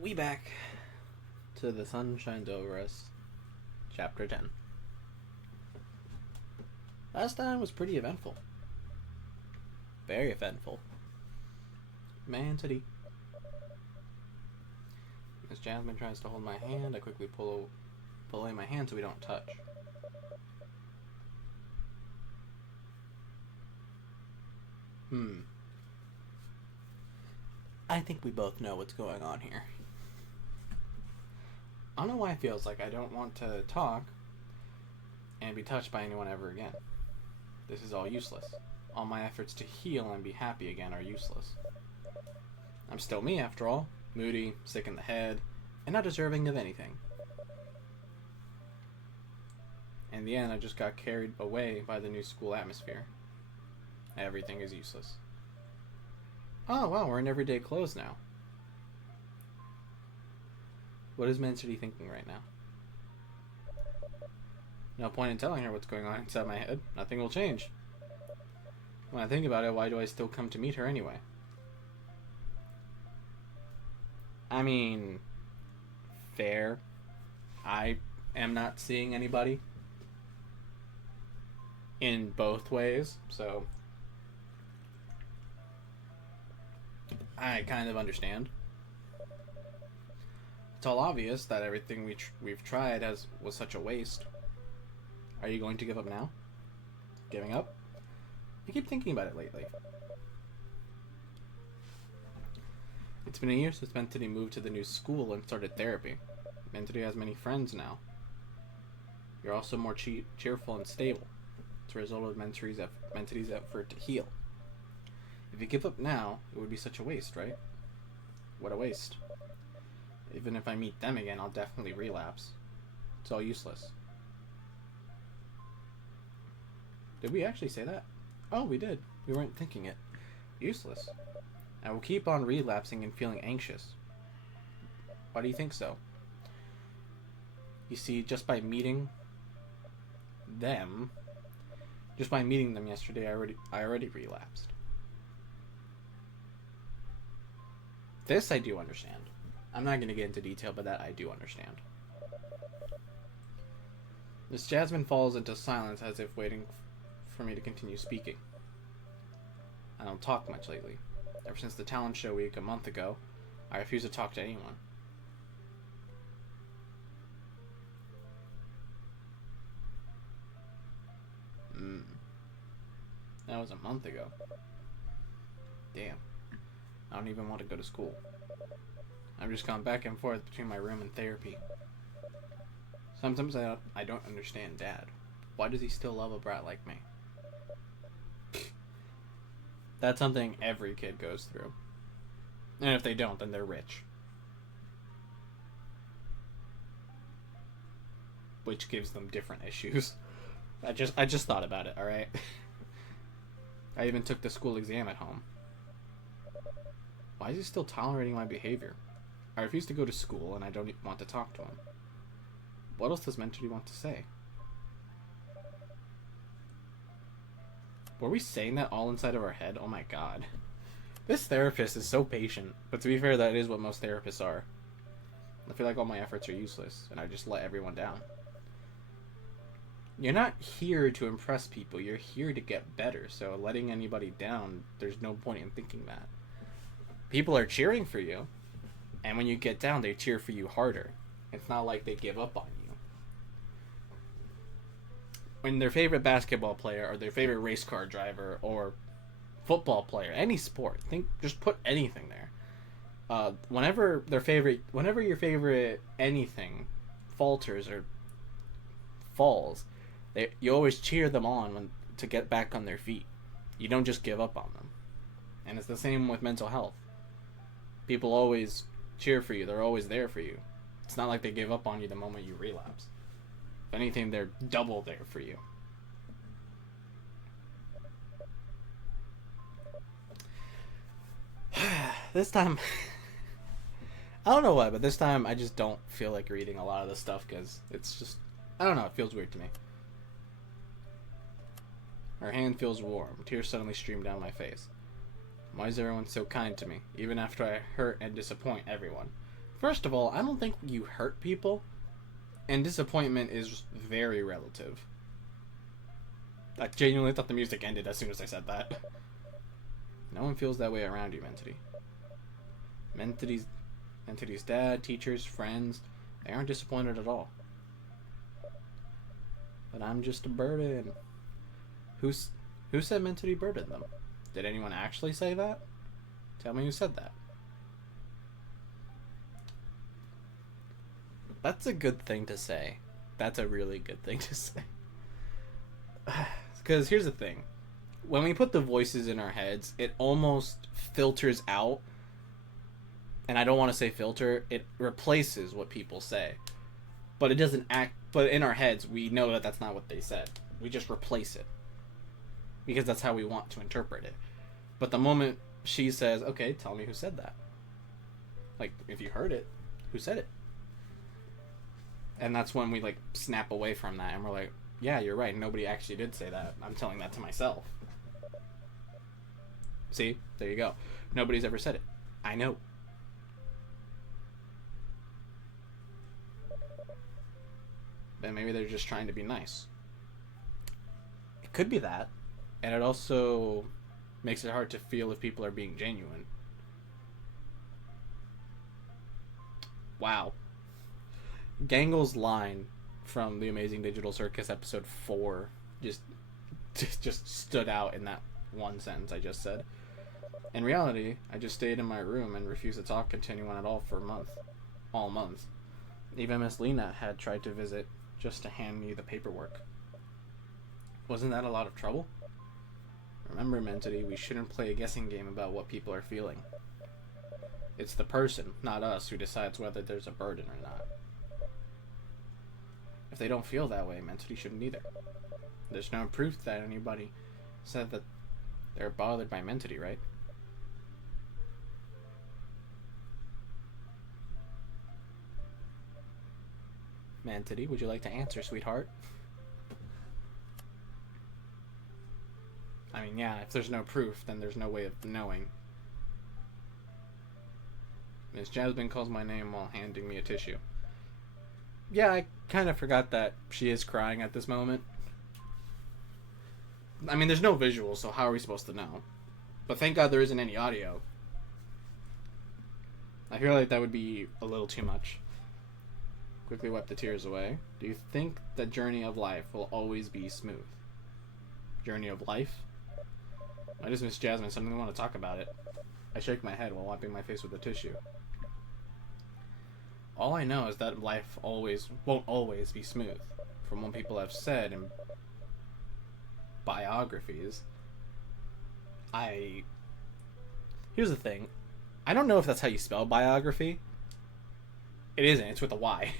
We back to The Sun Shines Over Us, Chapter 10. Last time was pretty eventful. Very eventful. Man city. As Jasmine tries to hold my hand, I quickly pull away my hand so we don't touch. I think we both know what's going on here. I don't know why it feels like I don't want to talk and be touched by anyone ever again. This is all useless. All my efforts to heal and be happy again are useless. I'm still me after all, moody, sick in the head, and not deserving of anything. In the end, I just got carried away by the new school atmosphere. Everything is useless. Oh wow, we're in everyday clothes now. What is City thinking right now? No point in telling her what's going on inside my head. Nothing will change. When I think about it, why do I still come to meet her anyway? I mean, fair. I am not seeing anybody in both ways, so I kind of understand. It's all obvious that everything we've tried was such a waste. Are you going to give up now? Giving up? I keep thinking about it lately. It's been a year since Mentity moved to the new school and started therapy. Mentity has many friends now. You're also more cheerful and stable. It's a result of Mentity's effort to heal. If you give up now, it would be such a waste, right? What a waste. Even if I meet them again, I'll definitely relapse. It's all useless. Did we actually say that? Oh, we did. We weren't thinking it. Useless. I will keep on relapsing and feeling anxious. Why do you think so? You see, just by meeting them yesterday, I already relapsed. This I do understand. I'm not going to get into detail, but that I do understand. Miss Jasmine falls into silence as if waiting for me to continue speaking. I don't talk much lately. Ever since the talent show week a month ago, I refuse to talk to anyone. That was a month ago. Damn. I don't even want to go to school. I've just gone back and forth between my room and therapy. Sometimes I don't understand Dad. Why does he still love a brat like me? That's something every kid goes through. And if they don't, then they're rich. Which gives them different issues. I just thought about it, alright? I even took the school exam at home. Why is he still tolerating my behavior? I refuse to go to school and I don't want to talk to him. What else does Mentity want to say? Were we saying that all inside of our head? Oh my god. This therapist is so patient. But to be fair, that is what most therapists are. I feel like all my efforts are useless and I just let everyone down. You're not here to impress people. You're here to get better. So letting anybody down, there's no point in thinking that. People are cheering for you. And when you get down, they cheer for you harder. It's not like they give up on you. When their favorite basketball player or their favorite race car driver or football player, any sport, just put anything there. Whenever your favorite anything falters or falls, you always cheer them on to get back on their feet. You don't just give up on them. And it's the same with mental health. People always cheer for you. They're always there for you. It's not like they give up on you the moment you relapse. If anything, they're double there for you. This time, I don't know why, but this time I just don't feel like reading a lot of this stuff because it's just, I don't know, it feels weird to me. Her hand feels warm. Tears suddenly stream down my face. Why is everyone so kind to me, even after I hurt and disappoint everyone? First of all, I don't think you hurt people, and disappointment is very relative. I genuinely thought the music ended as soon as I said that. No one feels that way around you, Mentity. Mentity's dad, teachers, friends, they aren't disappointed at all. But I'm just a burden. Who said Mentity burdened them? Did anyone actually say that? Tell me who said that. That's a good thing to say. That's a really good thing to say. Because here's the thing. When we put the voices in our heads, it almost filters out. And I don't want to say filter. It replaces what people say. But it doesn't act... But in our heads, we know that that's not what they said. We just replace it. Because that's how we want to interpret it. But the moment she says, okay, tell me who said that. Like, if you heard it, who said it? And that's when we, like, snap away from that. And we're like, yeah, you're right. Nobody actually did say that. I'm telling that to myself. See? There you go. Nobody's ever said it. I know. Then maybe they're just trying to be nice. It could be that. And it also makes it hard to feel if people are being genuine. Wow. Gangle's line from The Amazing Digital Circus episode 4 just stood out in that one sentence I just said. In reality, I just stayed in my room and refused to talk to anyone at all for a month. All month. Even Miss Lena had tried to visit just to hand me the paperwork. Wasn't that a lot of trouble? Remember, Mentity, we shouldn't play a guessing game about what people are feeling. It's the person, not us, who decides whether there's a burden or not. If they don't feel that way, Mentity shouldn't either. There's no proof that anybody said that they're bothered by Mentity, right? Mentity, would you like to answer, sweetheart? I mean, yeah, if there's no proof, then there's no way of knowing. Miss Jasmine calls my name while handing me a tissue. Yeah, I kind of forgot that she is crying at this moment. I mean, there's no visual, so how are we supposed to know? But thank God there isn't any audio. I feel like that would be a little too much. Quickly wipe the tears away. Do you think the journey of life will always be smooth? Journey of life? I just miss Jasmine, so I don't want to talk about it. I shake my head while wiping my face with a tissue. All I know is that life won't always be smooth. From what people have said in biographies, Here's the thing. I don't know if that's how you spell biography. It isn't. It's with a Y.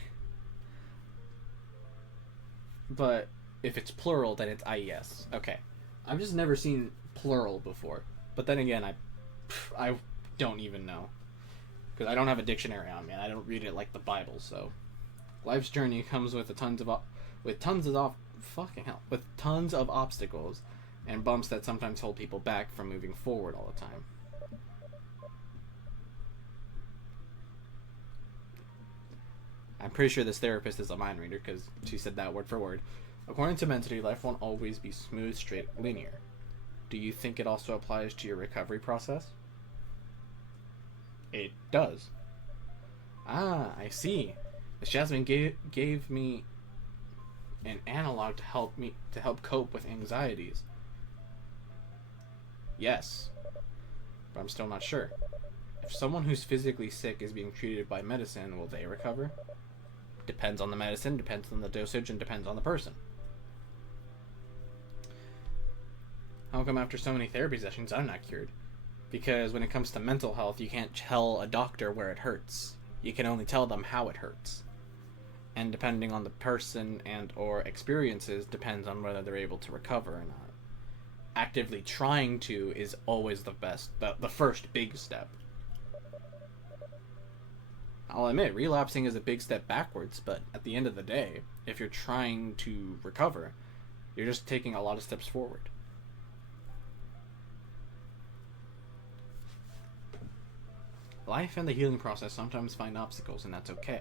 But if it's plural, then it's IES. Okay. I've just never seen plural before. But then again, I don't even know. Because I don't have a dictionary on me, and I don't read it like the Bible, so... Life's journey comes with tons of obstacles and bumps that sometimes hold people back from moving forward all the time. I'm pretty sure this therapist is a mind reader because she said that word for word. According to Mentity, life won't always be smooth, straight, linear. Do you think it also applies to your recovery process? It does. Ah, I see. Miss Jasmine gave me an analog to help cope with anxieties. Yes, but I'm still not sure. If someone who's physically sick is being treated by medicine, will they recover? Depends on the medicine, depends on the dosage, and depends on the person. How come after so many therapy sessions I'm not cured? Because when it comes to mental health, you can't tell a doctor where it hurts. You can only tell them how it hurts. And depending on the person and or experiences, depends on whether they're able to recover or not. Actively trying to is always the first big step. I'll admit, relapsing is a big step backwards, but at the end of the day, if you're trying to recover, you're just taking a lot of steps forward. Life and the healing process sometimes find obstacles, and that's okay.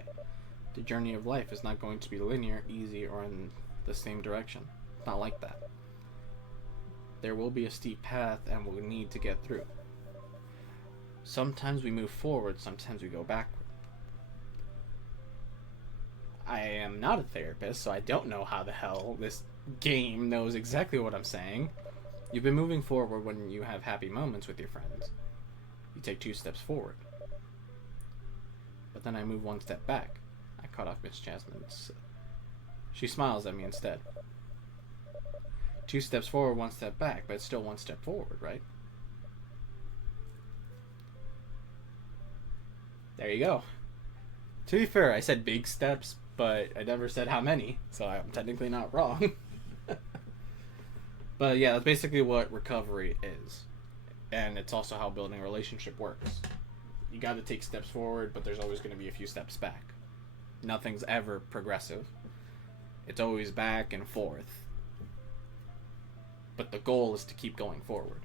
The journey of life is not going to be linear, easy, or in the same direction. It's not like that. There will be a steep path, and we'll need to get through. Sometimes we move forward, sometimes we go backward. I am not a therapist, so I don't know how the hell this game knows exactly what I'm saying. You've been moving forward when you have happy moments with your friends. You take 2 steps forward. But then I move 1 step back. I cut off Miss Jasmine's. She smiles at me instead. 2 steps forward, 1 step back, but it's still 1 step forward, right? There you go. To be fair, I said big steps, but I never said how many, so I'm technically not wrong. But yeah, that's basically what recovery is. And it's also how building a relationship works. You gotta take steps forward, but there's always gonna be a few steps back. Nothing's ever progressive. It's always back and forth. But the goal is to keep going forward.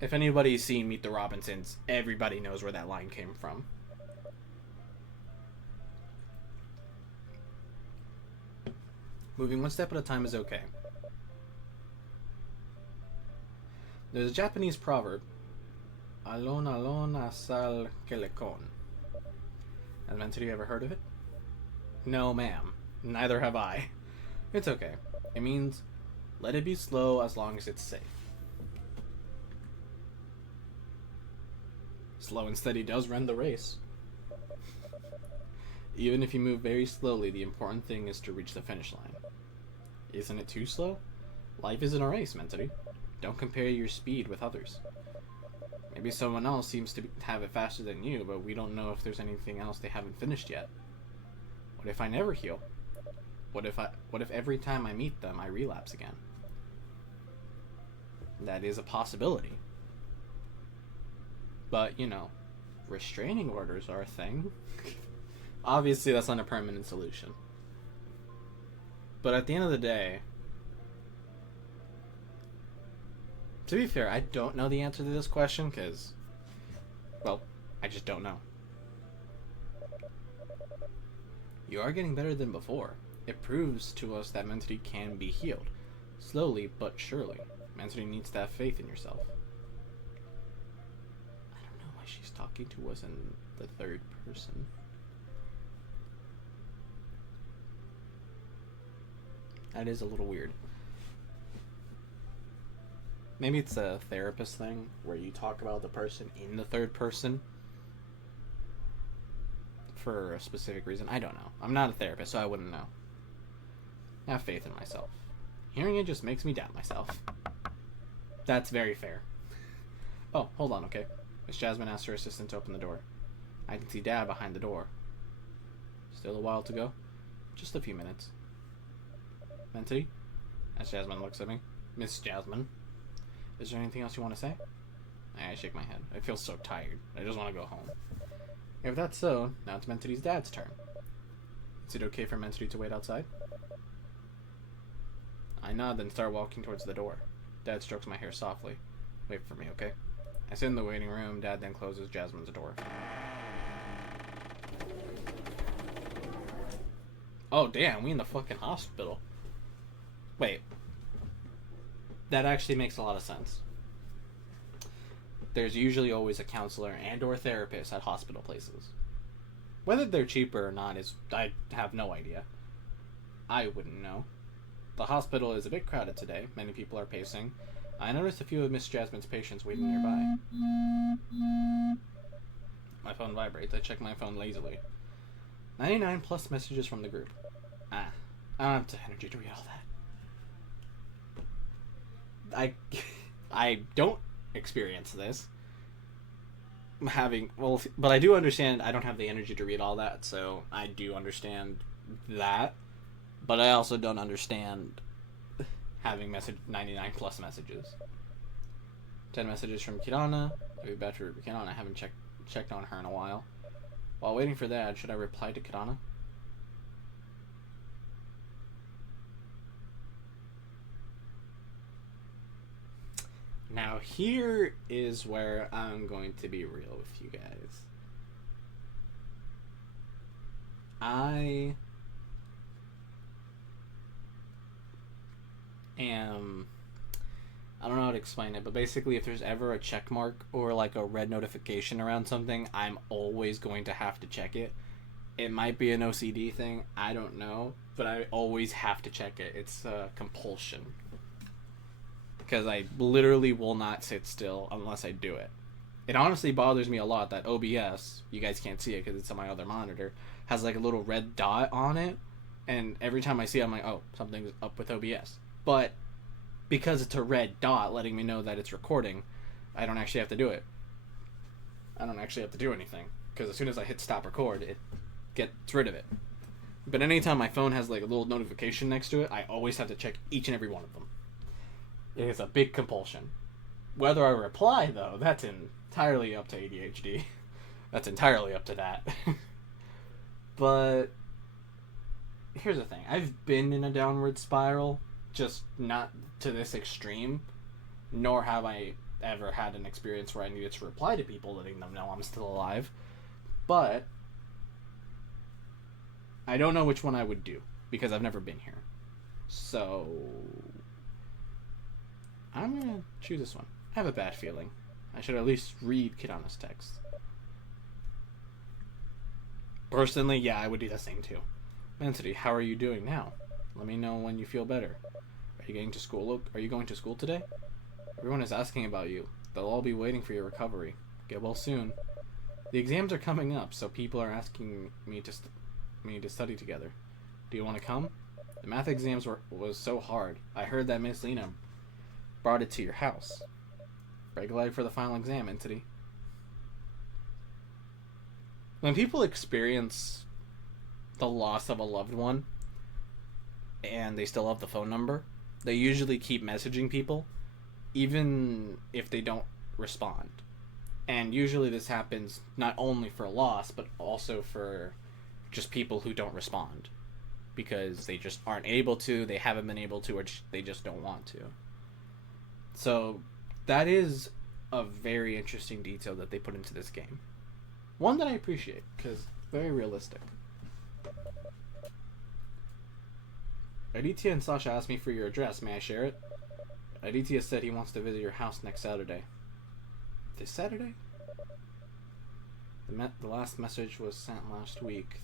If anybody's seen Meet the Robinsons, everybody knows where that line came from. Moving 1 step at a time is okay. There's a Japanese proverb, "Alon alon asal kelekon." Has Mentity ever heard of it? No, ma'am. Neither have I. It's okay. It means, let it be slow as long as it's safe. Slow and steady does run the race. Even if you move very slowly, the important thing is to reach the finish line. Isn't it too slow? Life isn't a race, Mentity. Don't compare your speed with others. Maybe someone else seems to have it faster than you, but we don't know if there's anything else they haven't finished yet. What if I never heal? What if every time I meet them, I relapse again? That is a possibility. But, you know, restraining orders are a thing. Obviously, that's not a permanent solution. But at the end of the day, to be fair, I don't know the answer to this question because, well, I just don't know. You are getting better than before. It proves to us that Mentity can be healed. Slowly but surely. Mentity needs to have faith in yourself. I don't know why she's talking to us in the third person. That is a little weird. Maybe it's a therapist thing where you talk about the person in the third person for a specific reason. I don't know. I'm not a therapist, so I wouldn't know. I have faith in myself. Hearing it just makes me doubt myself. That's very fair. Oh, hold on, okay. Miss Jasmine asked her assistant to open the door. I can see Dad behind the door. Still a while to go? Just a few minutes. Mentity? As Jasmine looks at me. Miss Jasmine? Is there anything else you want to say? I shake my head. I feel so tired. I just want to go home. If that's so, now it's Mentity's dad's turn. Is it okay for Mentity to wait outside? I nod, then start walking towards the door. Dad strokes my hair softly. Wait for me, okay? I sit in the waiting room. Dad then closes Jasmine's door. Oh, damn, we in the fucking hospital. Wait. That actually makes a lot of sense. There's usually always a counselor and or therapist at hospital places. Whether they're cheaper or not is... I have no idea. I wouldn't know. The hospital is a bit crowded today. Many people are pacing. I noticed a few of Miss Jasmine's patients waiting nearby. My phone vibrates. I check my phone lazily. 99 plus messages from the group. I don't have the energy to read all that. I don't experience this. But I do understand I don't have the energy to read all that, so I do understand that. But I also don't understand having 99 plus messages. 10 messages from Kirana. Maybe better Kirana. I haven't checked on her in a while. While waiting for that, should I reply to Kirana? Now here is where I'm going to be real with you guys. I am, I don't know how to explain it, but basically if there's ever a check mark or like a red notification around something, I'm always going to have to check it. It might be an OCD thing, I don't know, but I always have to check it. It's a compulsion. Because I literally will not sit still unless I do it. It honestly bothers me a lot that OBS, you guys can't see it because it's on my other monitor, has like a little red dot on it, and every time I see it, I'm like, oh, something's up with OBS. But because it's a red dot letting me know that it's recording, I don't actually have to do it. I don't actually have to do anything, because as soon as I hit stop record, it gets rid of it. But anytime my phone has like a little notification next to it, I always have to check each and every one of them. It is a big compulsion. Whether I reply, though, that's entirely up to ADHD. That's entirely up to that. But here's the thing. I've been in a downward spiral, just not to this extreme, nor have I ever had an experience where I needed to reply to people letting them know I'm still alive. But I don't know which one I would do, because I've never been here. So I'm going to choose this one. I have a bad feeling. I should at least read Kitana's text. Personally, yeah, I would do the same too. Anthony, how are you doing now? Let me know when you feel better. Are you going to school? Are you going to school today? Everyone is asking about you. They'll all be waiting for your recovery. Get well soon. The exams are coming up, so people are asking me to study together. Do you want to come? The math exams was so hard. I heard that Miss Lena brought it to your house. Break a leg for the final exam, Entity. When people experience the loss of a loved one and they still have the phone number, they usually keep messaging people even if they don't respond. And usually this happens not only for loss, but also for just people who don't respond because they just aren't able to, they haven't been able to, or they just don't want to. So that is a very interesting detail that they put into this game. One that I appreciate, because very realistic. Aditya and Sasha asked me for your address. May I share it? Aditya said he wants to visit your house next Saturday. This Saturday? The last message was sent last week.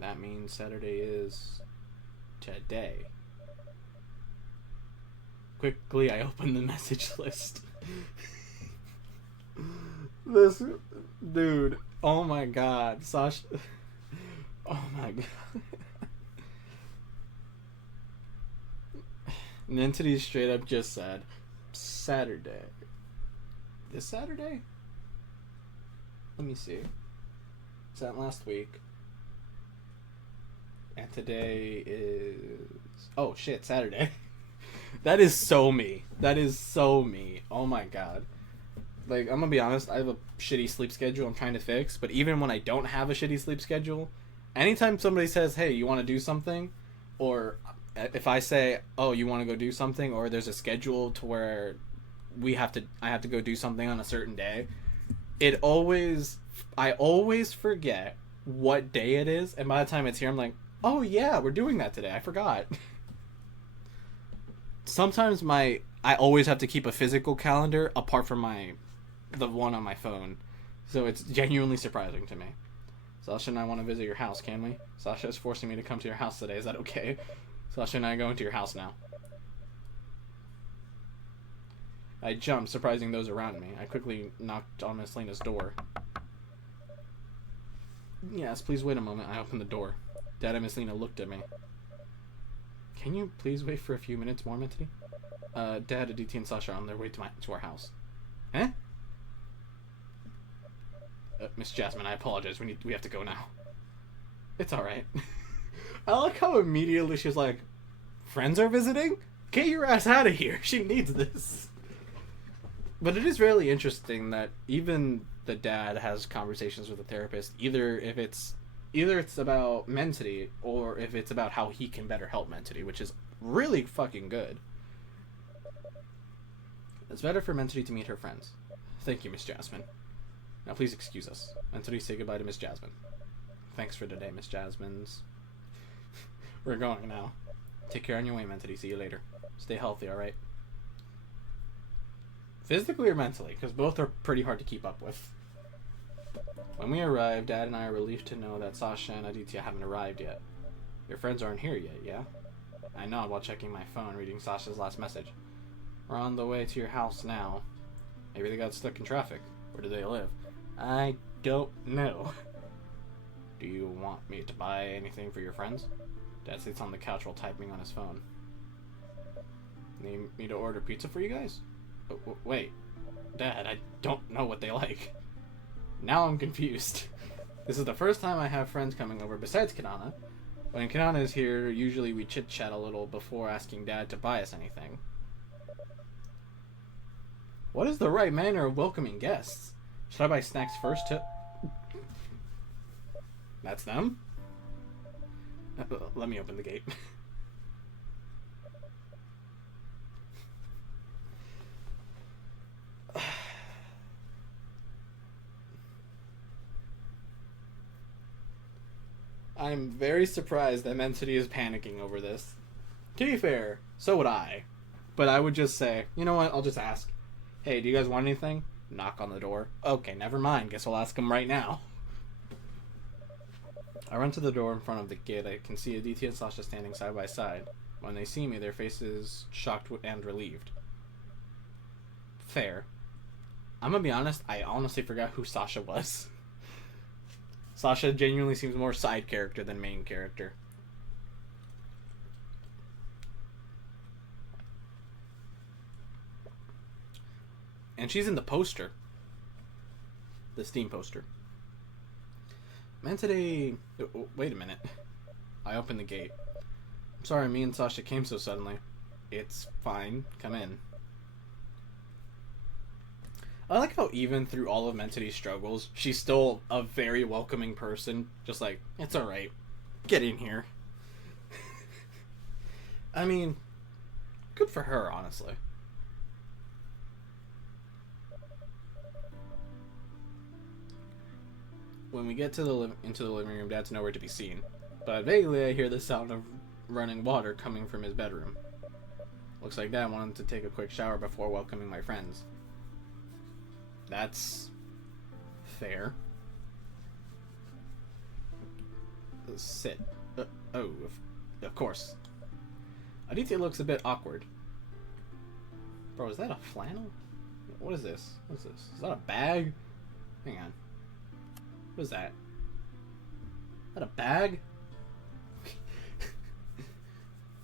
That means Saturday is today. Quickly, I opened the message list. This dude, oh my god, Sasha, oh my god. An entity straight up just said, Saturday. This Saturday? Let me see. Sent last week. And today is... Oh shit, Saturday. That is so me. That is so me. Oh my god. Like, I'm gonna be honest, I have a shitty sleep schedule I'm trying to fix, but even when I don't have a shitty sleep schedule, anytime somebody says, hey, you want to do something, or if I say, oh, you want to go do something, or there's a schedule to where I have to go do something on a certain day, I always forget what day it is, and by the time it's here, I'm like, oh yeah, we're doing that today, I forgot. Sometimes I always have to keep a physical calendar apart from the one on my phone, so it's genuinely surprising to me. Sasha and I want to visit your house, can we? Sasha is forcing me to come to your house today, is that okay? Sasha and I are going to your house now. I jumped, surprising those around me. I quickly knocked on Miss Lena's door. Yes, please wait a moment. I opened the door. Dad and Miss Lena looked at me. Can you please wait for a few minutes more, Mentity? Dad, Aditi, and Sasha are on their way to our house. Eh? Miss Jasmine, I apologize. We have to go now. It's alright. I like how immediately she's like, friends are visiting? Get your ass out of here. She needs this. But it is really interesting that even the dad has conversations with the therapist, either it's about Mentity or if it's about how he can better help Mentity, which is really fucking good. It's better for Mentity to meet her friends. Thank you, Miss Jasmine. Now please excuse us. Mentity, say goodbye to Miss Jasmine. Thanks for today, Miss Jasmines. We're going now. Take care on your way, Mentity. See you later. Stay healthy, alright? Physically or mentally? Because both are pretty hard to keep up with. When we arrive, Dad and I are relieved to know that Sasha and Aditya haven't arrived yet. Your friends aren't here yet, yeah? I nod while checking my phone, reading Sasha's last message. We're on the way to your house now. Maybe they got stuck in traffic. Where do they live? I don't know. Do you want me to buy anything for your friends? Dad sits on the couch while typing on his phone. Need me to order pizza for you guys? Wait. Dad, I don't know what they like. Now I'm confused. This is the first time I have friends coming over besides Kanana. When Kanana is here, usually we chit-chat a little before asking Dad to buy us anything. What is the right manner of welcoming guests? Should I buy snacks first to... That's them? Let me open the gate. I'm very surprised that Mentity is panicking over this. To be fair, so would I. But I would just say, you know what, I'll just ask. Hey, do you guys want anything? Knock on the door. Okay, never mind. Guess I'll ask them right now. I run to the door in front of the gate. I can see Aditya and Sasha standing side by side. When they see me, their faces shocked and relieved. Fair. I'm gonna be honest, I honestly forgot who Sasha was. Sasha genuinely seems more side character than main character. And she's in the poster. The Steam poster. Mentity... Wait a minute. I opened the gate. I'm sorry me and Sasha came so suddenly. It's fine. Come in. I like how even through all of Mentity's struggles, she's still a very welcoming person. Just like, it's alright. Get in here. I mean, good for her, honestly. When we get to into the living room, Dad's nowhere to be seen. But vaguely I hear the sound of running water coming from his bedroom. Looks like Dad wanted to take a quick shower before welcoming my friends. That's fair. Sit. Of course. Aditya looks a bit awkward. Bro, is that a flannel? What is this? What is this? Is that a bag? Hang on. What is that? Is that a bag?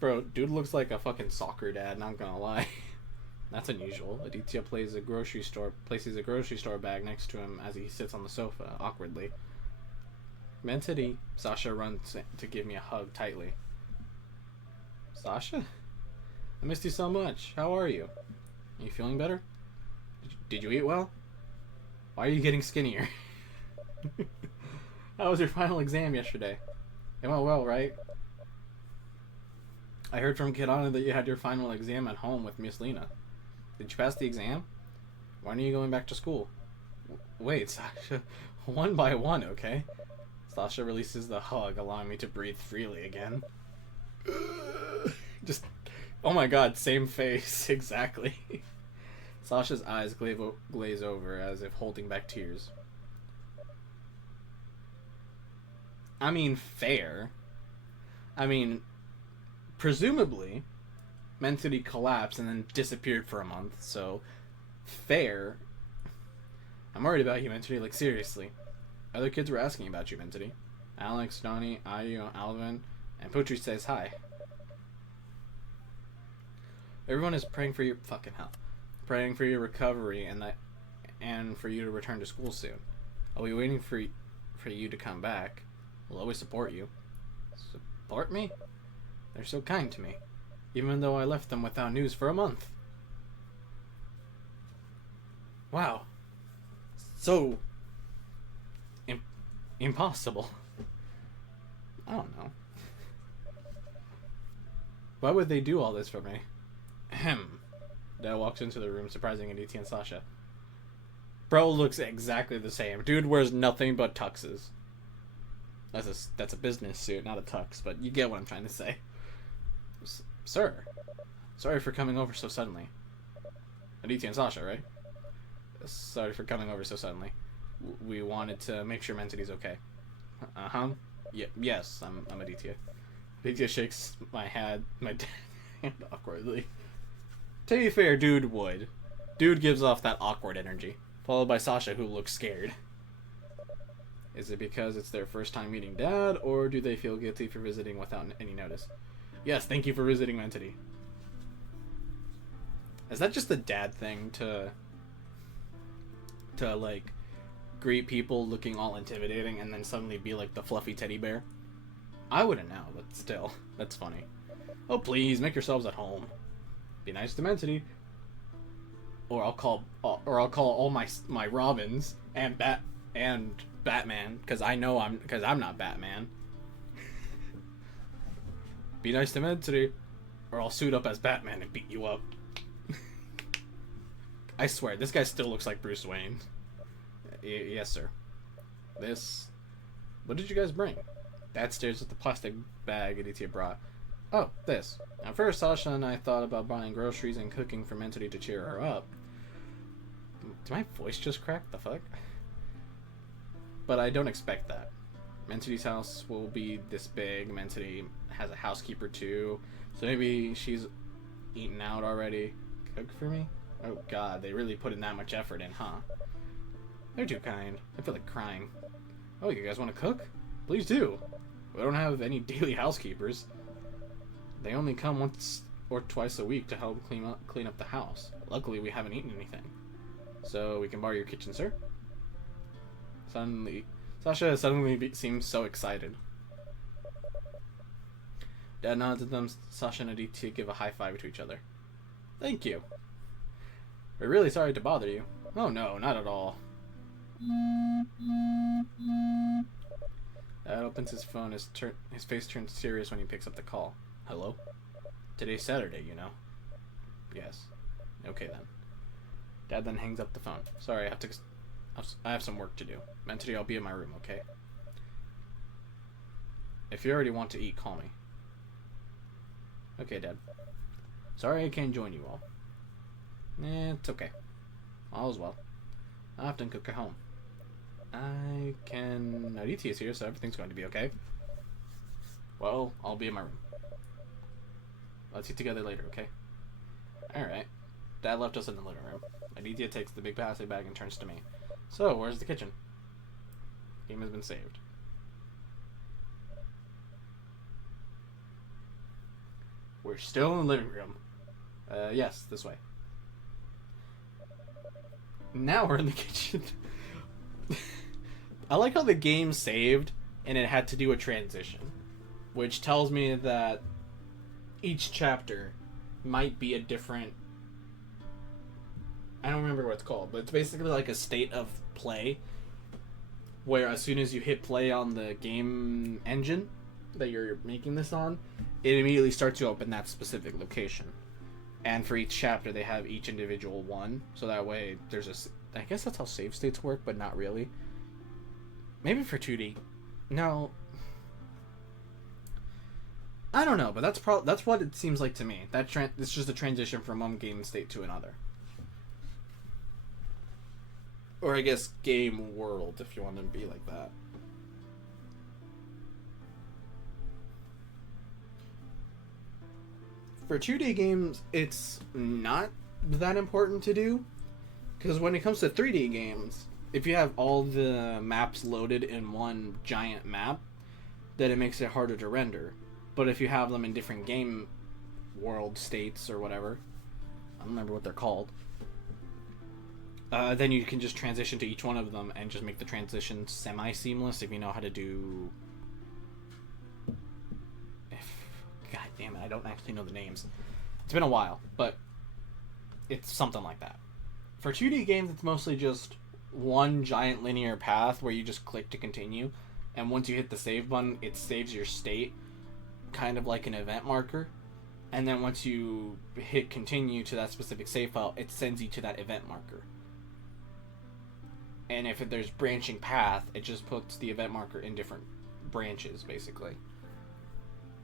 Bro, dude looks like a fucking soccer dad, not gonna lie. That's unusual. Aditya places a grocery store bag next to him as he sits on the sofa, awkwardly. Mentity, Sasha runs to give me a hug tightly. Sasha? I missed you so much. How are you? Are you feeling better? Did you eat well? Why are you getting skinnier? How was your final exam yesterday? It went well, right? I heard from Kirana that you had your final exam at home with Miss Lena. Did you pass the exam? When are you going back to school? Wait, Sasha. One by one, okay? Sasha releases the hug, allowing me to breathe freely again. Just, oh my god, same face, exactly. Sasha's eyes glaze over as if holding back tears. I mean, fair. I mean, presumably, Mentity collapsed and then disappeared for a month, so fair. I'm worried about you, Mentity, like seriously. Other kids were asking about you, Mentity. Alex, Donnie, Ayu, Alvin, and Putri says hi. Everyone is praying for your fucking hell. Praying for your recovery and for you to return to school soon. I'll be waiting for you to come back. We'll always support you. Support me? They're so kind to me, even though I left them without news for a month. Wow. So impossible. I don't know. Why would they do all this for me? Ahem. Dad walks into the room, surprising Aditya and Sasha. Bro looks exactly the same. Dude wears nothing but tuxes. That's a business suit, not a tux, but you get what I'm trying to say. Sir, sorry for coming over so suddenly. Aditya and Sasha, right? Sorry for coming over so suddenly. We wanted to make sure Mentity's okay. Yes, I'm Aditya. Aditya shakes my hand awkwardly. To be fair, dude would. Dude gives off that awkward energy, followed by Sasha, who looks scared. Is it because it's their first time meeting Dad, or do they feel guilty for visiting without any notice? Yes, thank you for visiting Mentity. Is that just a dad thing to like greet people looking all intimidating and then suddenly be like the fluffy teddy bear? I wouldn't know, but still, that's funny. Oh please, make yourselves at home. Be nice to Mentity. Or I'll call all my Robins and Batman, because I'm not Batman. Be nice to Mentity, or I'll suit up as Batman and beat you up. I swear, this guy still looks like Bruce Wayne. Yes, sir. What did you guys bring? Dad stares at the plastic bag Aditya brought. Oh, this. At first, Sasha and I thought about buying groceries and cooking for Mentity to cheer her up. Did my voice just crack? The fuck? But I don't expect that. Mentity's house will be this big. Mentity has a housekeeper too. So maybe she's eaten out already. Cook for me? Oh god, they really put in that much effort in, huh? They're too kind. I feel like crying. Oh, you guys want to cook? Please do. We don't have any daily housekeepers. They only come once or twice a week to help clean up the house. Luckily, we haven't eaten anything. So we can borrow your kitchen, sir? Sasha suddenly seems so excited. Dad nods at them. Sasha and Aditya give a high five to each other. Thank you. We're really sorry to bother you. Oh no, not at all. Dad opens his phone. His face turns serious when he picks up the call. Hello? Today's Saturday, you know. Yes. Okay then. Dad then hangs up the phone. Sorry, I have some work to do. Mentally, I'll be in my room, okay? If you already want to eat, call me. Okay, Dad. Sorry I can't join you all. It's okay. All's well. I often cook at home. Aditya's here, so everything's going to be okay. Well, I'll be in my room. Let's eat together later, okay? Alright. Dad left us in the living room. Aditya takes the big plastic bag and turns to me. So, where's the kitchen? Game has been saved. We're still in the living room. Yes, this way. Now we're in the kitchen. I like how the game saved and it had to do a transition, which tells me that each chapter might be a different... I don't remember what it's called, but it's basically like a state of play where as soon as you hit play on the game engine that you're making this on, it immediately starts you up in that specific location. And for each chapter, they have each individual one, so that way there's a... I guess that's how save states work, but not really. Maybe for 2D. No. I don't know, but that's what it seems like to me. It's just a transition from one game state to another. Or I guess game world, if you want to be like that. For 2D games, it's not that important to do. Because when it comes to 3D games, if you have all the maps loaded in one giant map, then it makes it harder to render. But if you have them in different game world states or whatever, I don't remember what they're called, then you can just transition to each one of them and just make the transition semi-seamless if you know how to do... God damn it, I don't actually know the names. It's been a while, but it's something like that. For 2D games, it's mostly just one giant linear path where you just click to continue, and once you hit the save button, it saves your state, kind of like an event marker. And then once you hit continue to that specific save file, it sends you to that event marker. And if there's branching path, it just puts the event marker in different branches, basically.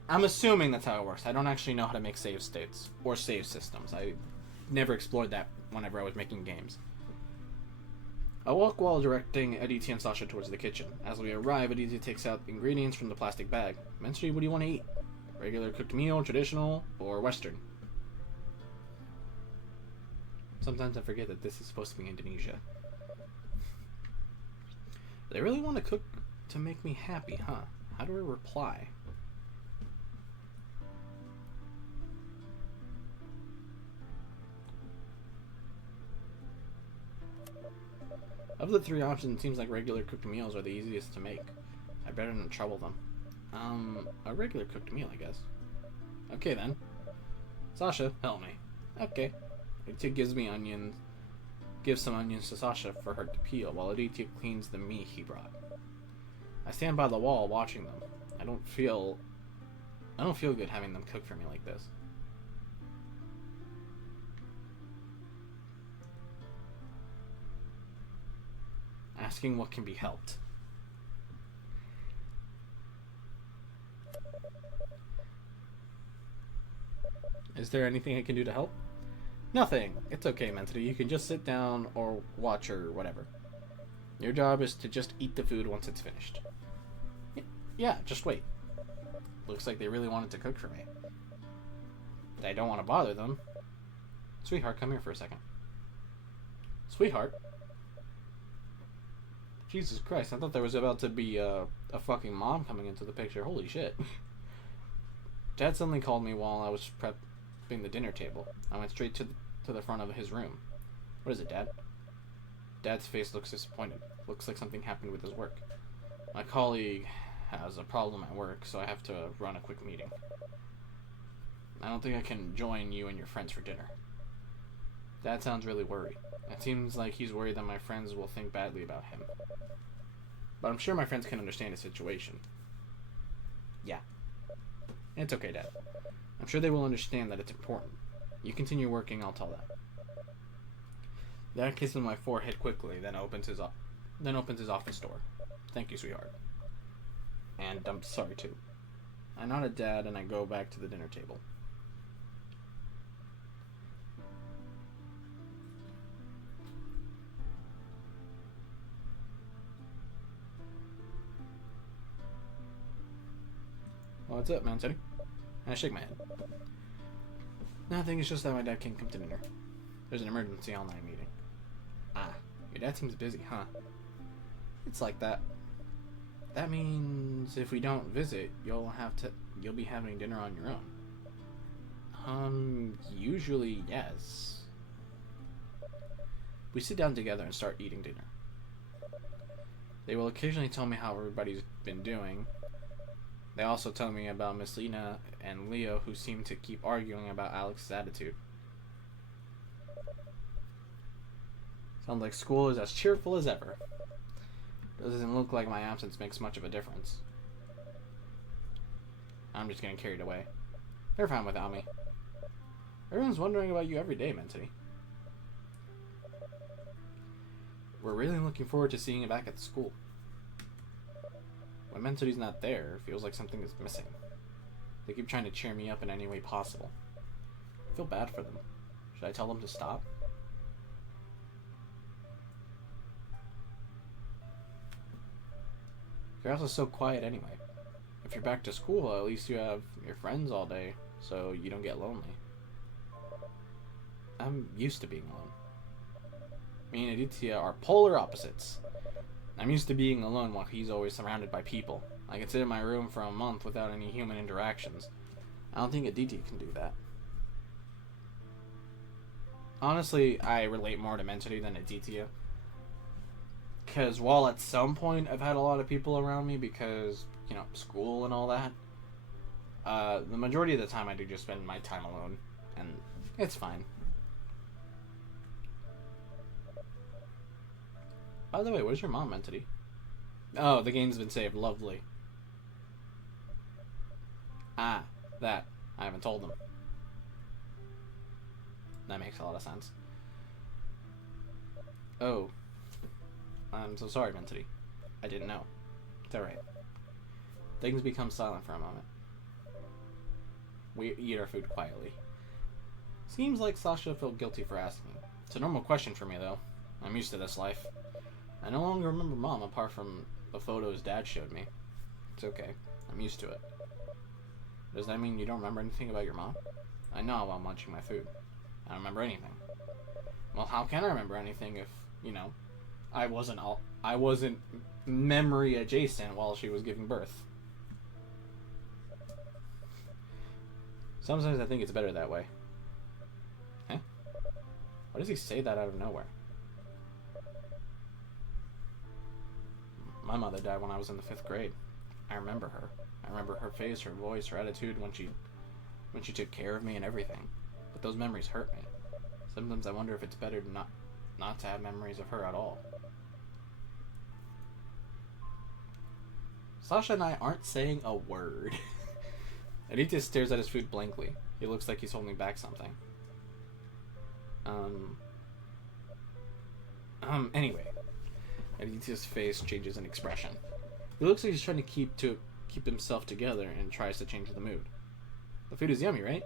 I'm assuming that's how it works. I don't actually know how to make save states or save systems. I never explored that whenever I was making games. I walk while directing Aditya and Sasha towards the kitchen. As we arrive, Aditya takes out ingredients from the plastic bag. Mentally, what do you want to eat? Regular cooked meal, traditional, or Western? Sometimes I forget that this is supposed to be Indonesia. They really want to cook to make me happy, huh? How do I reply? Of the three options, it seems like regular cooked meals are the easiest to make. I better not trouble them. A regular cooked meal, I guess. Okay then. Sasha, help me. Okay. Aditya gives some onions to Sasha for her to peel, while Aditya cleans the meat he brought. I stand by the wall watching them. I don't feel good having them cook for me like this. Asking what can be helped. Is there anything I can do to help? Nothing. It's okay, Mentity. You can just sit down or watch or whatever. Your job is to just eat the food once it's finished. Yeah, just wait. Looks like they really wanted to cook for me. I don't want to bother them. Sweetheart, come here for a second. Sweetheart? Jesus Christ, I thought there was about to be a fucking mom coming into the picture. Holy shit. Dad suddenly called me while I was prepping the dinner table. I went straight to the front of his room. What is it, Dad? Dad's face looks disappointed. Looks like something happened with his work. My colleague has a problem at work, so I have to run a quick meeting. I don't think I can join you and your friends for dinner. Dad sounds really worried. It seems like he's worried that my friends will think badly about him. But I'm sure my friends can understand his situation. Yeah. It's okay, Dad. I'm sure they will understand that it's important. You continue working, I'll tell them. Dad kisses my forehead quickly, then opens his office door. Thank you, sweetheart. And I'm sorry, too. I nod at Dad and I go back to the dinner table. What's up, man, Teddy? And I shake my head. Nothing, it's just that my dad can't come to dinner. There's an emergency online meeting. Ah, your dad seems busy, huh? It's like that. That means if we don't visit, you'll be having dinner on your own. Usually, yes. We sit down together and start eating dinner. They will occasionally tell me how everybody's been doing. They also tell me about Miss Lena and Leo, who seem to keep arguing about Alex's attitude. Sounds like school is as cheerful as ever. Doesn't look like my absence makes much of a difference. I'm just getting carried away. They're fine without me. Everyone's wondering about you every day, Mentity. We're really looking forward to seeing you back at the school. When Mentity's not there, it feels like something is missing. They keep trying to cheer me up in any way possible. I feel bad for them. Should I tell them to stop? You're also so quiet anyway. If you're back to school, at least you have your friends all day, so you don't get lonely. I'm used to being alone. Me and Aditya are polar opposites. I'm used to being alone while he's always surrounded by people. I can sit in my room for a month without any human interactions. I don't think Aditya can do that. Honestly, I relate more to Mentity than Aditya. Because while at some point I've had a lot of people around me because, school and all that, the majority of the time I do just spend my time alone. And it's fine. By the way, where's your mom, Mentity? Oh, the game's been saved. Lovely. Ah, that. I haven't told them. That makes a lot of sense. Oh, I'm so sorry, Mentity. I didn't know. It's alright. Things become silent for a moment. We eat our food quietly. Seems like Sasha felt guilty for asking. It's a normal question for me, though. I'm used to this life. I no longer remember Mom apart from the photos Dad showed me. It's okay. I'm used to it. Does that mean you don't remember anything about your mom? I know while munching my food. I don't remember anything. Well, how can I remember anything if, I wasn't memory adjacent while she was giving birth? Sometimes I think it's better that way. Huh? Why does he say that out of nowhere? My mother died when I was in the 5th grade. I remember her. I remember her face, her voice, her attitude when she took care of me and everything. But those memories hurt me. Sometimes I wonder if it's better to not to have memories of her at all. Sasha and I aren't saying a word. Aditya stares at his food blankly. He looks like he's holding back something. Anyway. Aditya's face changes in expression. He looks like he's trying to keep himself together and tries to change the mood. The food is yummy, right?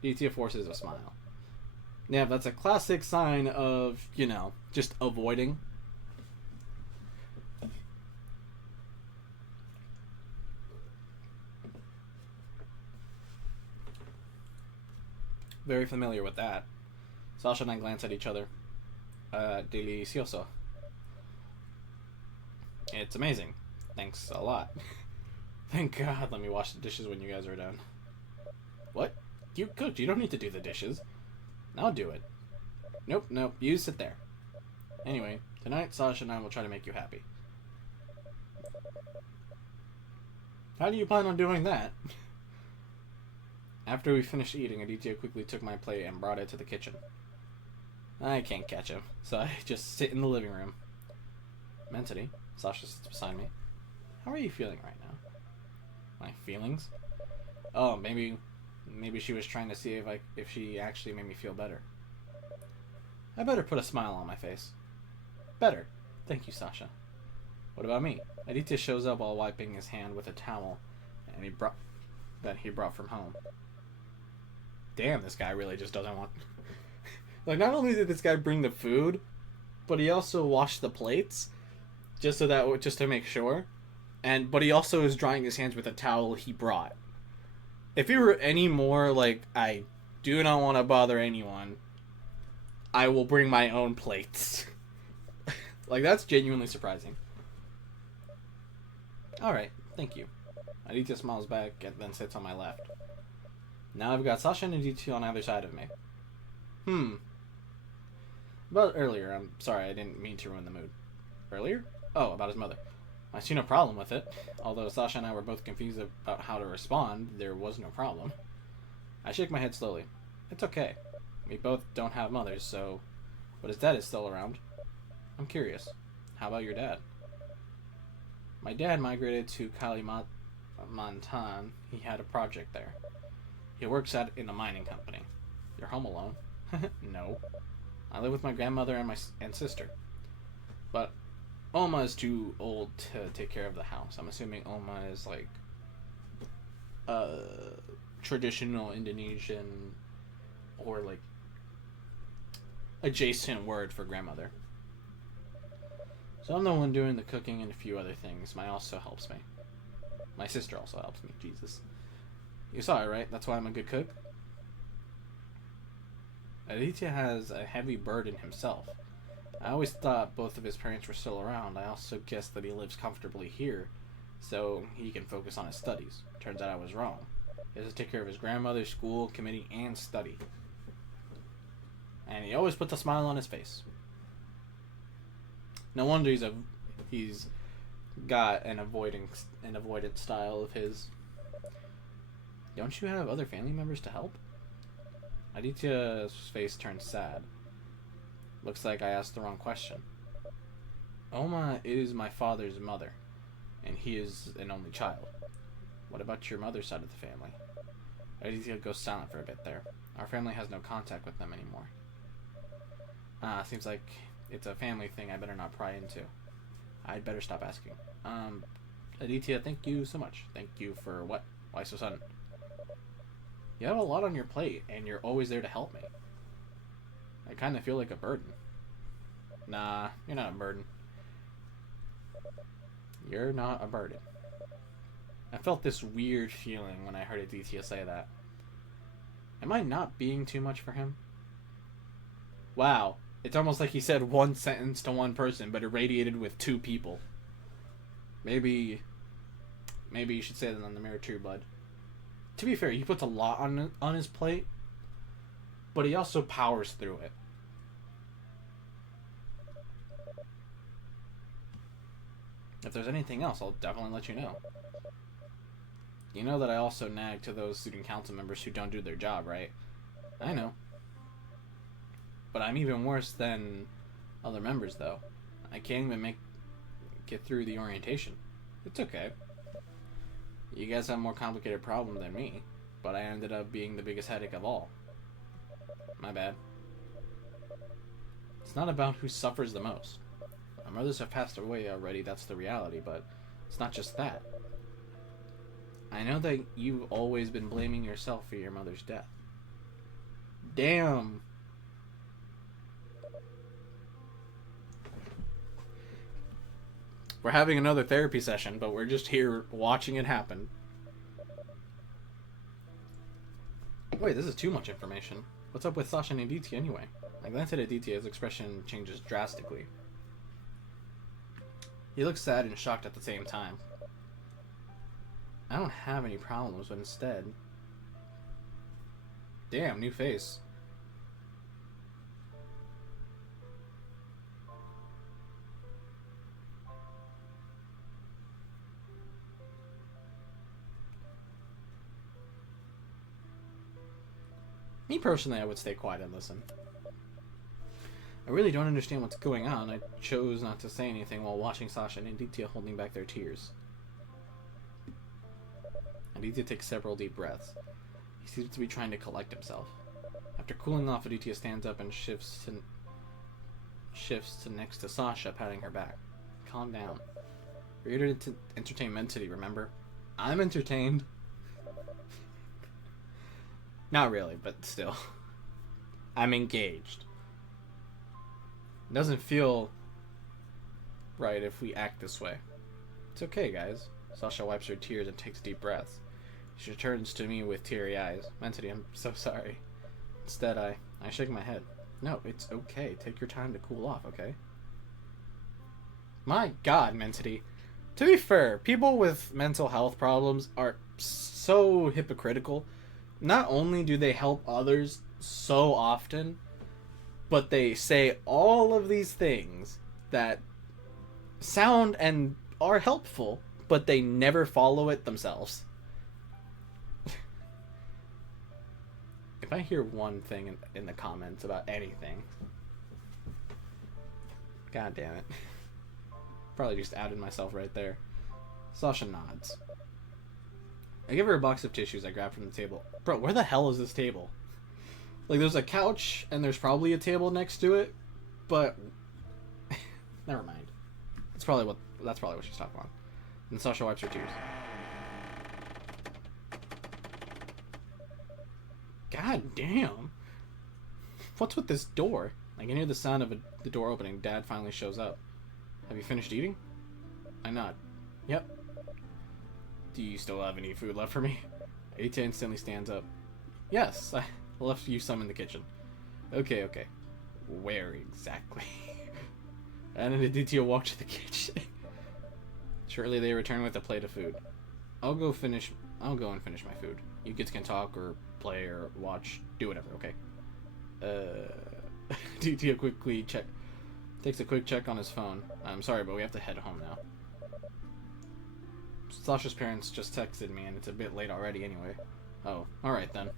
Aditya forces a smile. Yeah, that's a classic sign of, just avoiding. Very familiar with that. Sasha and I glance at each other. Delicioso. It's amazing. Thanks a lot. Thank God, let me wash the dishes when you guys are done. What? You cooked. You don't need to do the dishes. I'll do it. Nope, you sit there. Anyway, tonight Sasha and I will try to make you happy. How do you plan on doing that? After we finished eating, Aditya quickly took my plate and brought it to the kitchen. I can't catch him, so I just sit in the living room. Mentally, Sasha sits beside me. How are you feeling right now? My feelings? Oh, maybe she was trying to see if she actually made me feel better. I better put a smile on my face. Better. Thank you, Sasha. What about me? Aditya shows up while wiping his hand with a towel that he brought from home. Damn, this guy really just doesn't want... not only did this guy bring the food, but he also washed the plates, just to make sure. But he also is drying his hands with a towel he brought. If he were any more I do not want to bother anyone, I will bring my own plates. That's genuinely surprising. Alright, thank you. Aditya smiles back and then sits on my left. Now I've got Sasha and Aditya on either side of me. About earlier, I'm sorry, I didn't mean to ruin the mood. Earlier? Oh, about his mother. I see no problem with it. Although Sasha and I were both confused about how to respond, there was no problem. I shake my head slowly. It's okay. We both don't have mothers, so... But his dad is still around. I'm curious. How about your dad? My dad migrated to Kalimantan. He had a project there. He works in a mining company. You're home alone? No. I live with my grandmother and sister. But Oma is too old to take care of the house. I'm assuming Oma is traditional Indonesian or adjacent word for grandmother. So I'm the one doing the cooking and a few other things. My sister also helps me. Jesus. You saw it, right? That's why I'm a good cook? Aditya has a heavy burden himself. I always thought both of his parents were still around. I also guessed that he lives comfortably here, so he can focus on his studies. Turns out I was wrong. He has to take care of his grandmother, school, committee, and study. And he always puts a smile on his face. No wonder he's got an avoidant style of his. Don't you have other family members to help? Aditya's face turns sad. Looks like I asked the wrong question. Oma is my father's mother, and he is an only child. What about your mother's side of the family? Aditya goes silent for a bit there. Our family has no contact with them anymore. Seems like it's a family thing I better not pry into. I'd better stop asking. Aditya, thank you so much. Thank you for what? Why so sudden? You have a lot on your plate, and you're always there to help me. I kind of feel like a burden. Nah, you're not a burden. You're not a burden. I felt this weird feeling when I heard Aditya say that. Am I not being too much for him? Wow. It's almost like he said one sentence to one person, but irradiated with two people. Maybe you should say that on the mirror too, bud. To be fair, he puts a lot on his plate, but he also powers through it. If there's anything else, I'll definitely let you know. You know that I also nag to those student council members who don't do their job, right? I know. But I'm even worse than other members, though. I can't even get through the orientation. It's okay. You guys have a more complicated problem than me, but I ended up being the biggest headache of all. My bad. It's not about who suffers the most. My mothers have passed away already, that's the reality, but it's not just that. I know that you've always been blaming yourself for your mother's death. Damn. We're having another therapy session, but we're just here watching it happen. Wait, this is too much information. What's up with Sasha and Aditya anyway? I glanced at Aditya, his expression changes drastically. He looks sad and shocked at the same time. I don't have any problems, but instead... Damn, new face. Me personally, I would stay quiet and listen. I really don't understand what's going on. I chose not to say anything while watching Sasha and Aditya holding back their tears. Aditya takes several deep breaths. He seems to be trying to collect himself. After cooling off, Aditya stands up and shifts to next to Sasha, patting her back. Calm down. We're here to entertain Mentity, remember? I'm entertained. Not really, but still. I'm engaged. It doesn't feel right if we act this way. It's okay, guys. Sasha wipes her tears and takes deep breaths. She turns to me with teary eyes. Mentity, I'm so sorry. Instead, I shake my head. No, it's okay. Take your time to cool off, okay? My God, Mentity. To be fair, people with mental health problems are so hypocritical. Not only do they help others so often, but they say all of these things that sound and are helpful, but they never follow it themselves. If I hear one thing in the comments about anything, God damn it. Probably just outed myself right there. Sasha nods. I give her a box of tissues I grab from the table. Bro, where the hell is this table? Like, there's a couch, and there's probably a table next to it, but... Never mind. That's probably what she's talking about. And Sasha wipes her tears. God damn. What's with this door? I can hear the sound of the door opening. Dad finally shows up. Have you finished eating? I nod. Yep. Do you still have any food left for me? Aditya instantly stands up. Yes, I left you some in the kitchen. Okay. Where exactly? And then Aditya walked to the kitchen. Shortly they return with a plate of food. I'll go and finish my food. You kids can talk or play or watch, do whatever, okay? Aditya takes a quick check on his phone. I'm sorry, but we have to head home now. Sasha's parents just texted me, and it's a bit late already anyway. Oh, alright then.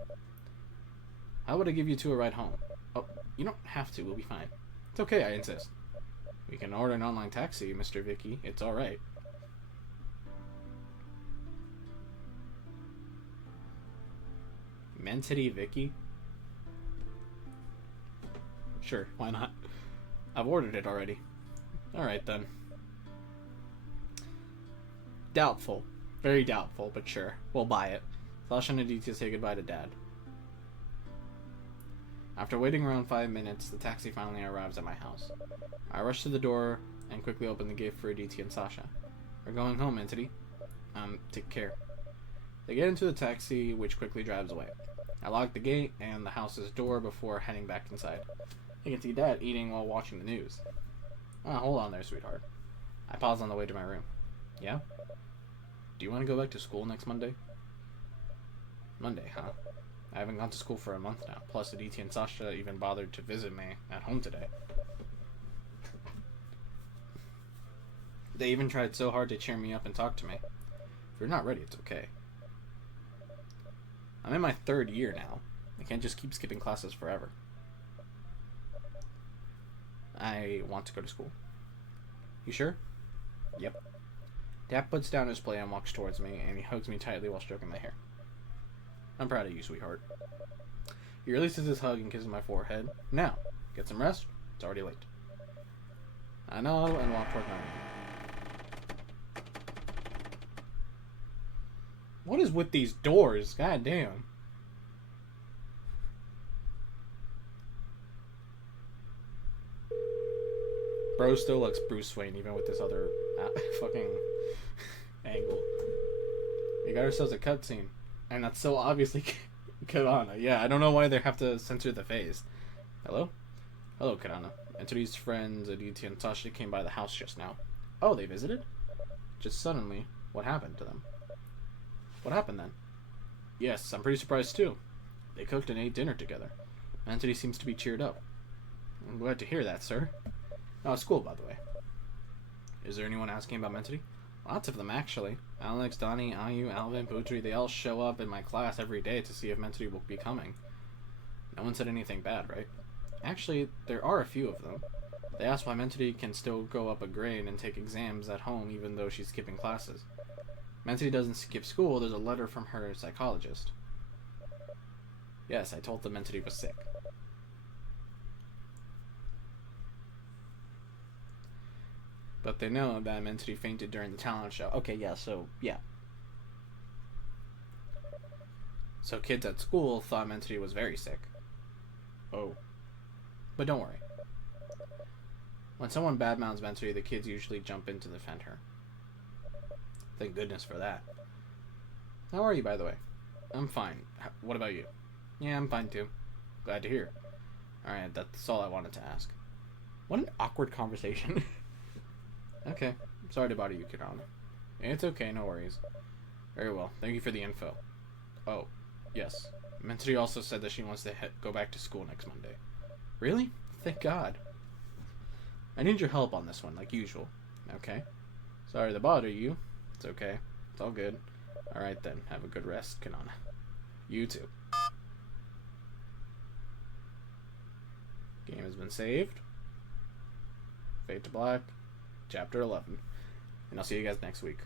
How would I give you two a ride home? Oh, you don't have to, we'll be fine. It's okay, I insist. We can order an online taxi, Mr. Vicky. It's alright. Mentity Vicky? Sure, why not? I've ordered it already. Alright then. Doubtful. Very doubtful, but sure. We'll buy it. Sasha and Aditya say goodbye to Dad. After waiting around 5 minutes, the taxi finally arrives at my house. I rush to the door and quickly open the gate for Aditya and Sasha. We're going home, Entity. Take care. They get into the taxi, which quickly drives away. I lock the gate and the house's door before heading back inside. I can see Dad eating while watching the news. Hold on there, sweetheart. I pause on the way to my room. Yeah? Do you want to go back to school next Monday? Monday, huh? I haven't gone to school for a month now. Plus, Aditya and Sasha even bothered to visit me at home today. They even tried so hard to cheer me up and talk to me. If you're not ready, it's okay. I'm in my 3rd year now. I can't just keep skipping classes forever. I want to go to school. You sure? Yep. Dad puts down his plate and walks towards me, and he hugs me tightly while stroking my hair. I'm proud of you, sweetheart. He releases his hug and kisses my forehead. Now, get some rest. It's already late. I nod and walk toward my room. What is with these doors? God damn. Bro still looks Bruce Wayne even with this other fucking angle. We got ourselves a cutscene. And that's so obviously Kirana. Yeah, I don't know why they have to censor the face. Hello? Hello, Kirana. Entity's friends, Aditya and Sasha, came by the house just now. Oh, they visited? Just suddenly, what happened to them? What happened then? Yes, I'm pretty surprised too. They cooked and ate dinner together. Entity seems to be cheered up. I'm glad to hear that, sir. Oh, school, by the way. Is there anyone asking about Mentity? Lots of them, actually. Alex, Donnie, Ayu, Alvin, Putri, they all show up in my class every day to see if Mentity will be coming. No one said anything bad, right? Actually, there are a few of them. They asked why Mentity can still go up a grade and take exams at home even though she's skipping classes. Mentity doesn't skip school, there's a letter from her psychologist. Yes, I told them Mentity was sick. But they know that Mentity fainted during the talent show. Okay, yeah. So kids at school thought Mentity was very sick. Oh. But don't worry. When someone badmouths Mentity, the kids usually jump in to defend her. Thank goodness for that. How are you, by the way? I'm fine. What about you? Yeah, I'm fine too. Glad to hear. Alright, that's all I wanted to ask. What an awkward conversation. Okay. Sorry to bother you, Kirana. It's okay, no worries. Very well. Thank you for the info. Oh, yes. Mentity also said that she wants to go back to school next Monday. Really? Thank God. I need your help on this one, like usual. Okay? Sorry to bother you. It's okay. It's all good. Alright then. Have a good rest, Kirana. You too. Game has been saved. Fade to black. Chapter 11. And I'll see you guys next week.